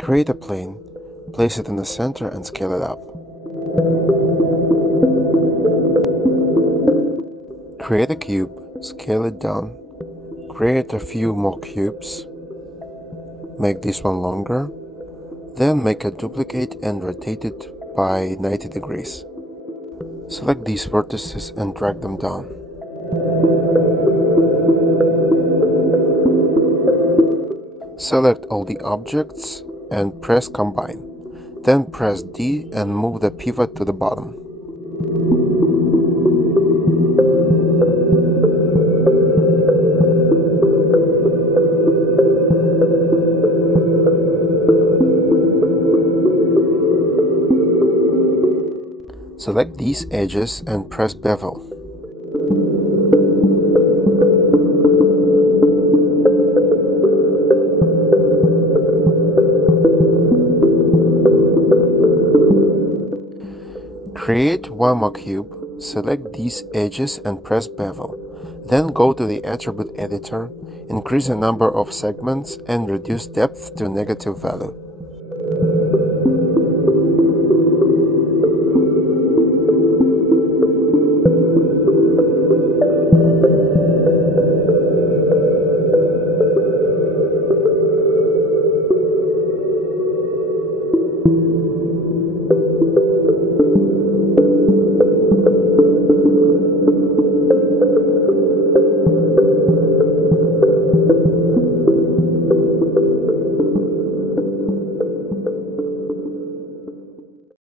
Create a plane, place it in the center and scale it up. Create a cube, scale it down. Create a few more cubes. Make this one longer. Then make a duplicate and rotate it by 90 degrees. Select these vertices and drag them down. Select all the objects and press Combine. Then press D and move the pivot to the bottom. Select these edges and press Bevel. Create one more cube, select these edges and press Bevel. Then go to the attribute editor, increase the number of segments and reduce depth to negative value.